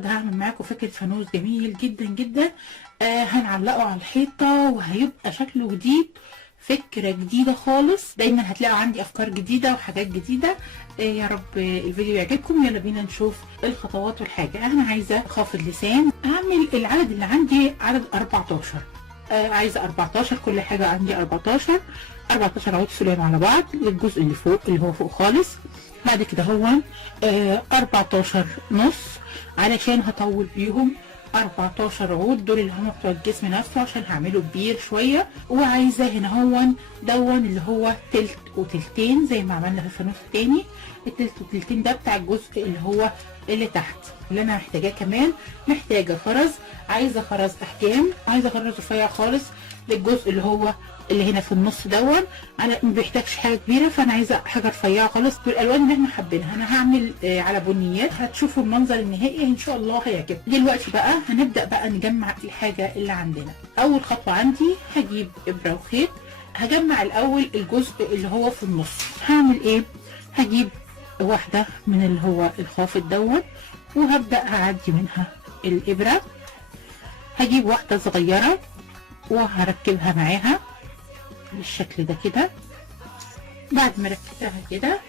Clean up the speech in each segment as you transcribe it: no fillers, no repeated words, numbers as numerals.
ده هعمل معاكم فكرة فانوس جميل جدا جدا. هنعلقه على الحيطة وهيبقى شكله جديد، فكرة جديدة خالص. دايما هتلاقوا عندي افكار جديدة وحاجات جديدة. يا رب الفيديو يعجبكم. يلا بينا نشوف الخطوات والحاجة. انا عايزة خافض لسان. هعمل العدد اللي عندي عدد 14. عايزة 14، كل حاجة عندي 14 عود سلام على بعض للجزء اللي فوق اللي هو فوق خالص. بعد كده هو 14 نص علشان هطول بيهم 14 عود، دول اللي هم بتوع الجسم نفسه عشان هعمله كبير شويه. وعايزه هنا هو دون اللي هو تلت وتلتين زي ما عملنا في الفانوس التاني. التلت وتلتين ده بتاع الجزء اللي هو اللي تحت. اللي انا محتاجاه كمان، محتاجه خرز. عايزه خرز احجام، عايزه خرز رفيع خالص للجزء اللي هو اللي هنا في النص دون. انا ما بيحتاجش حاجه كبيره، فانا عايزه حاجه رفيعه خالص بالالوان اللي احنا حابينها. انا هعمل على بنيات، هتشوفوا المنظر النهائي ان شاء الله هيعجبكم. دلوقتي بقى هنبدا بقى نجمع الحاجه اللي عندنا. اول خطوه عندي هجيب ابره وخيط. هجمع الاول الجزء اللي هو في النص. هعمل ايه؟ هجيب واحده من اللي هو الخافض دون وهبدا هعدي منها الابره. هجيب واحده صغيره وهركبها معاها بالشكل ده كده. بعد ما ركبتها كده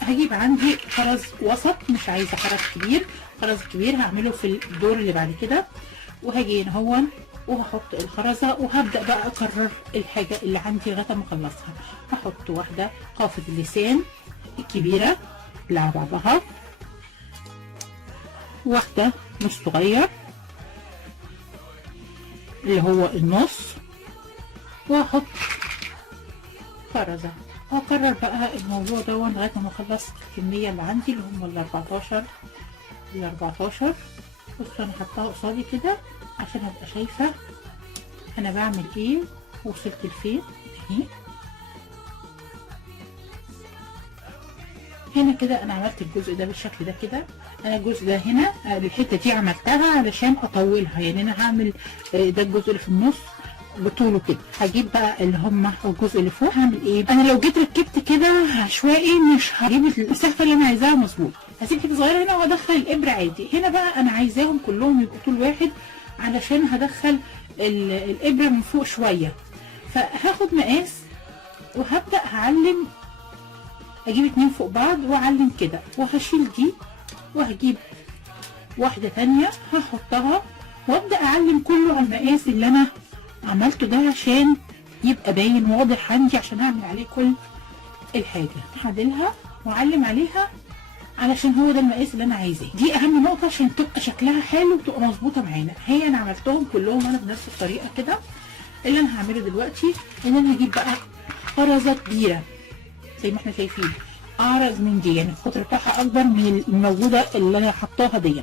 هجيب عندي خرز وسط، مش عايزه خرز كبير. خرز كبير هعمله في الدور اللي بعد كده. وهجي هنا هون وهحط الخرزه وهبدا بقى اكرر الحاجه اللي عندي لغايه ما اخلصها. هحط واحده خافض اللسان الكبيره اللي على بعضها، واحده نص صغير اللي هو النص، وهحط خرزة. هكرر بقى الموضوع ده لغاية ما اخلص الكمية اللي عندي اللي هم ال 14. بصوا انا حطاها قصادي كده عشان ابقى شايفة انا بعمل ايه ووصلت لفين. اهي هنا كده انا عملت الجزء ده بالشكل ده كده. انا الجزء ده هنا الحتة دي عملتها علشان اطولها، يعني انا هعمل ده الجزء اللي في النص بطوله كده. هجيب بقى اللي هم الجزء اللي فوق. هعمل ايه؟ انا لو جيت ركبت كده عشوائي مش هجيب المسافه اللي انا عايزاها مظبوط. هسيب حته صغيره هنا وهدخل الابره عادي. هنا بقى انا عايزاهم كلهم يبقوا طول واحد علشان هدخل الابره من فوق شويه. فهاخد مقاس وهبدا هعلم، اجيب اتنين فوق بعض واعلم كده، وهشيل دي وهجيب واحده تانيه هحطها وابدا اعلم كله على المقاس اللي انا عملته ده عشان يبقى باين واضح عندي، عشان هعمل عليه كل الحاجة. هعدلها واعلم عليها علشان هو ده المقاس اللي انا عايزاه. دي اهم نقطة عشان تبقى شكلها حلو وتبقى مظبوطة معانا. هي انا عملتهم كلهم انا بنفس الطريقة كده. اللي انا هعمله دلوقتي ان انا هجيب بقى خرزة كبيرة زي ما احنا شايفين، اعرض من دي، يعني القطر بتاعها اكبر من الموجودة اللي انا حطاها دي.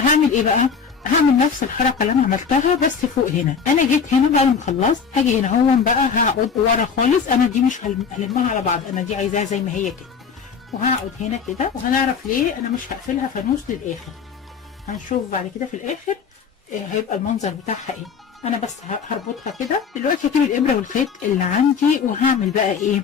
هعمل ايه بقى؟ هعمل نفس الحركه اللي انا عملتها بس فوق هنا. انا جيت هنا بعد ما خلصت هاجي هنا هون بقى هقعد ورا خالص. انا دي مش هلمها على بعض، انا دي عايزاها زي ما هي كده، وهقعد هنا كده. وهنعرف ليه انا مش هقفلها فانوس للاخر، هنشوف بعد كده في الاخر هيبقى المنظر بتاعها ايه. انا بس هربطها كده. دلوقتي هجيب الابره والخيط اللي عندي وهعمل بقى ايه.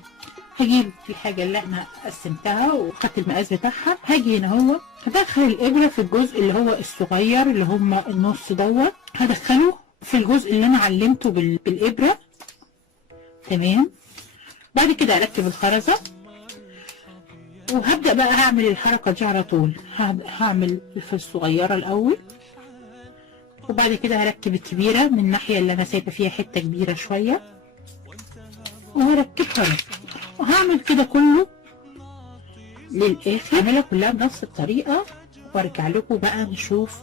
هجيب الحاجه اللي احنا قسمتها وخدت المقاس بتاعها. هاجي هنا هو هدخل الابره في الجزء اللي هو الصغير اللي هم النص دوت، هدخله في الجزء اللي انا علمته بالابره. تمام. بعد كده اركب الخرزه وهبدا بقى هعمل الحركه دي على طول. هعمل في الصغيره الاول وبعد كده هركب الكبيره من الناحيه اللي انا سايبه فيها حته كبيره شويه وهركبها، وهعمل كده كله للاخر. هعملها كلها بنفس الطريقه وارجع لكم بقى نشوف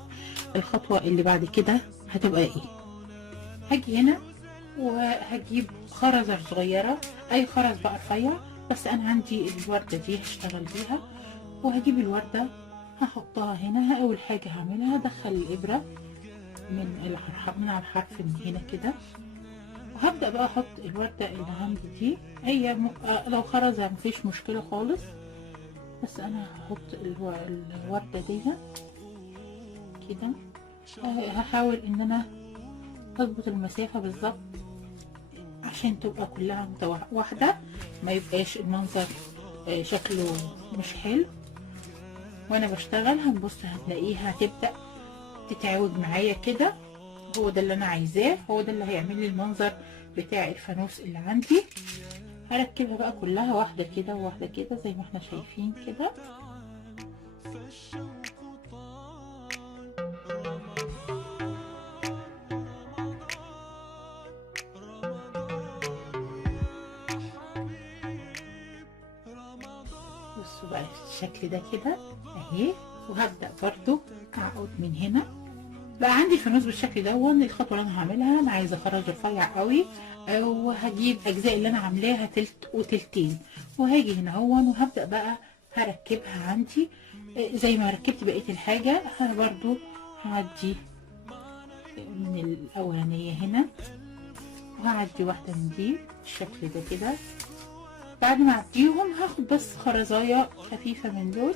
الخطوه اللي بعد كده هتبقى ايه. هاجي هنا وهجيب خرزه صغيره، اي خرز بقى رفيع، بس انا عندي الورده دي هشتغل بيها. وهجيب الورده هحطها هنا. اول حاجه هعملها هدخل الابره من على الحرف من هنا كده، وهبدا بقى احط الورده اللي عندي دي. هي لو خرزه مفيش مشكله خالص، بس انا هحط الورده دي كده. هحاول ان انا اظبط المسافه بالظبط عشان تبقى كلها واحده، ما يبقاش المنظر شكله مش حلو. وانا بشتغل هنبص هتلاقيها هتبدا تتعوج معايا كده. هو ده اللي انا عايزاه، هو ده اللي هيعمل لي المنظر بتاع الفانوس اللي عندي. هركبها بقى كلها واحده كده وواحده كده زي ما احنا شايفين كده. بصوا بقى الشكل ده كده اهي. وهبدأ برضو اعقد من هنا. بقى عندي الفانوس بالشكل ده. الخطوه اللي انا هعملها، انا عايزه اخرج رفيع قوي، وهجيب اجزاء اللي انا عاملاها تلت وتلتين، وهاجي هنا هون وهبدأ بقى هركبها عندي زي ما ركبت بقيه الحاجه. انا برضو هعدي من الاولانيه هنا، وهعدي واحده من دي بالشكل ده كده. بعد ما اعديهم هاخد بس خرزايه خفيفه من دول،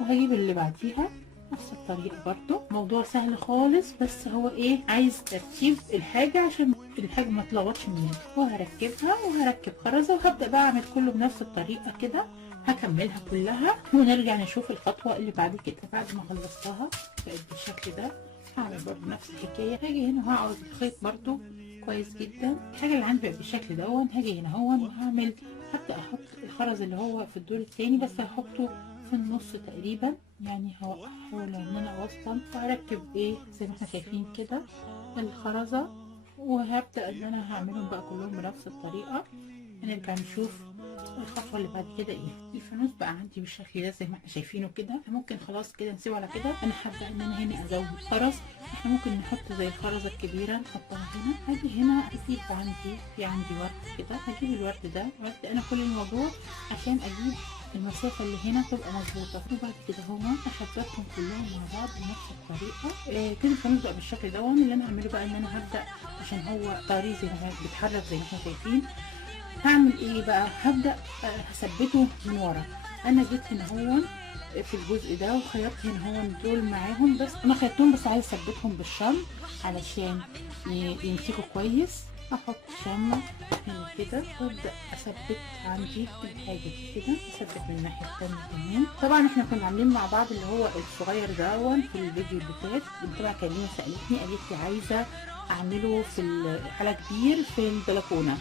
وهجيب اللي بعديها نفس الطريقه. برضو موضوع سهل خالص، بس هو ايه، عايز ترتيب الحاجه عشان الحاجه ما تلخبطش مني. وهركبها وهركب خرزه، وهبدا بقى اعمل كله بنفس الطريقه كده. هكملها كلها ونرجع نشوف الخطوه اللي بعد كده. بعد ما خلصتها بقت بالشكل ده، هعمل برضو نفس الحكايه. هاجي هنا وهعرض الخيط برضو كويس جدا. الحاجه اللي عندي بقت بالشكل دون. هاجي هنا هون وهعمل، هبدا احط الخرز اللي هو في الدور التاني، بس هحطه في النص تقريبا، يعني هحاول ان انا اوصل. وهركب ايه زي ما احنا شايفين كده الخرزه، وهبدا ان انا هعملهم بقى كلهم بنفس الطريقه. هنرجع نشوف الخطوه اللي بعد كده ايه. الفانوس بقى عندي بالشكل ده زي ما احنا شايفينه كده. ممكن خلاص كده نسيبه على كده. انا حابه ان انا هنا ازود خرز. احنا ممكن نحط زي الخرزه الكبيره نحطها هنا. هاجي هنا اجيب في عندي ورد كده. هجيب الورد ده. انا كل الموضوع عشان اجيب المسافة اللي هنا تبقى مظبوطة. وبعد كده هما احبكهم كلهم مع بعض بنفس الطريقة. كده الفانوس بقى بالشكل ده. اللي انا هعمله بقى ان انا هبدأ، عشان هو طري زي ما بيتحرك زي ما احنا شايفين، هعمل ايه بقى؟ هبدأ هثبته من ورا. انا جيت هنا هون في الجزء ده وخيطت هنا هون دول معاهم، بس انا خيطتهم بس عايز اثبتهم بالشمع علشان يمسكوا كويس. احط شمع هنا كده وابدا اثبت عندي الحاجه دي كده. اثبت من الناحيه الثانيه كمان. طبعا احنا كنا عاملين مع بعض اللي هو الصغير ده في الفيديو اللي فات. طبعا كريمه سالتني قالت لي عايزه اعمله على كبير في البلكونه،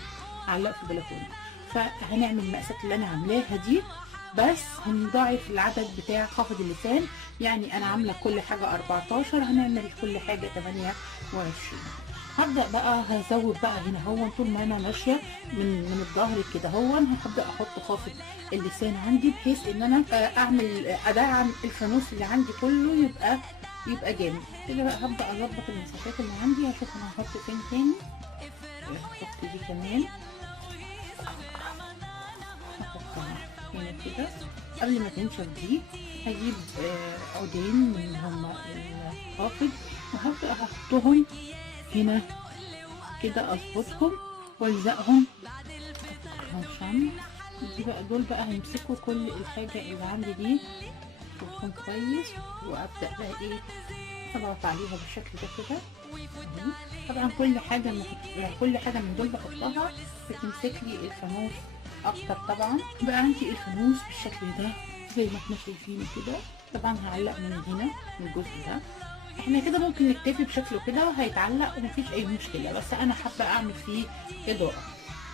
اعلقه في البلكونه. فهنعمل المقاسات اللي انا عاملاها دي، بس هنضاعف العدد بتاع خافض اللسان. يعني انا عامله كل حاجه 14، هنعمل كل حاجه 28. هبدأ بقى هزود بقى هنا هون طول ما انا ماشيه من الظهر كده هون. هبدأ احط خافض اللسان عندي بحيث ان انا ادعم الفانوس اللي عندي كله يبقى جامد كده. بقى هبدأ اظبط المسافات اللي عندي. هشوف انا هحط فين تاني. هحط دي كمان، هحطها هنا كده قبل ما تنشف دي. هجيب عودين من هما الخافض، وهبدأ احطهم هنا كده، اظبطهم والزقهم عشان دي بقى. دول بقى هيمسكوا كل الحاجه اللي عندي دي، اظبطهم كويس. وابدا بقى ايه، اضغط عليها بالشكل ده كده. طبعا كل حاجه من دول بحطها بتمسك لي الفانوس اكتر. طبعا بقى عندي الفانوس بالشكل ده زي ما احنا شايفينه كده. طبعا هعلق من هنا من الجزء ده. احنا كده ممكن نكتفي بشكله كده وهيتعلق ومفيش اي مشكله، بس انا حابه اعمل فيه اضاءه.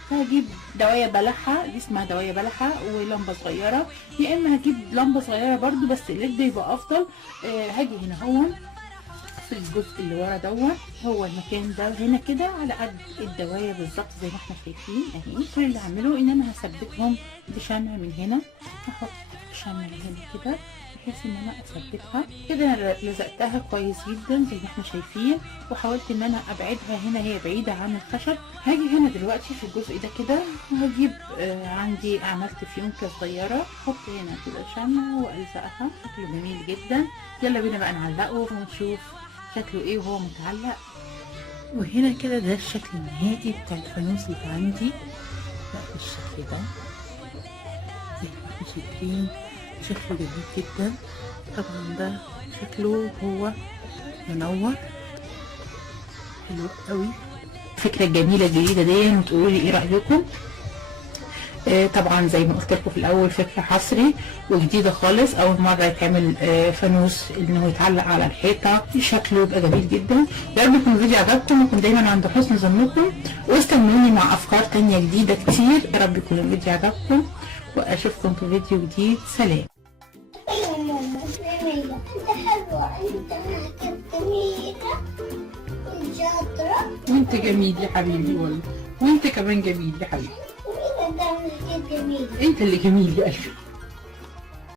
فهجيب دوايه بلحه، دي اسمها دوايه بلحه، ولمبه صغيره. يا اما هجيب لمبه صغيره برده بس الليد يبقى افضل. هاجي هنا هون في الجزء اللي ورا هو المكان ده هنا كده على قد الدوايه بالظبط زي ما احنا شايفين اهي. كل اللي هعمله ان انا هثبتهم بشمع من هنا. هحط شمع من هنا كده بحيث ان انا اثبتها كده. انا لزقتها كويس جدا زي ما احنا شايفين، وحاولت ان انا ابعدها هنا، هي بعيده عن الخشب. هاجي هنا دلوقتي في الجزء ده كده وهجيب عندي عملت فيونكه صغيره، احط هنا كده شمع والزقها. شكله جميل جدا. يلا بينا بقى نعلقه ونشوف شكله ايه وهو متعلق. وهنا كده ده الشكل النهائي بتاع الفانوس اللي عندي بالشكل ده زي ما احنا شايفين. شكله جميل جدا. طبعا ده شكله هو منور حلو قوي. الفكره الجميله الجديده دي، وتقولوا لي ايه رايكم. طبعا زي ما قلت لكم في الاول فكره حصري وجديده خالص، اول مره يتعمل فانوس انه يتعلق على الحيطه، شكله يبقى جميل جدا. يا رب يكون الفيديو عجبكم ويكون دايما عند حسن ظنكم، واستنوني مع افكار تانية جديده كتير. يا رب يكون الفيديو عجبكم واشوفكم في فيديو جديد. سلام. ايوه ماما جميلة، انت حلوة، انت جميلة وشاطرة. وانت جميل يا حبيبي والله، وانت كمان جميل يا حبيبي. وانت بتعمل حاجات جميلة. انت اللي جميل يا قلبي.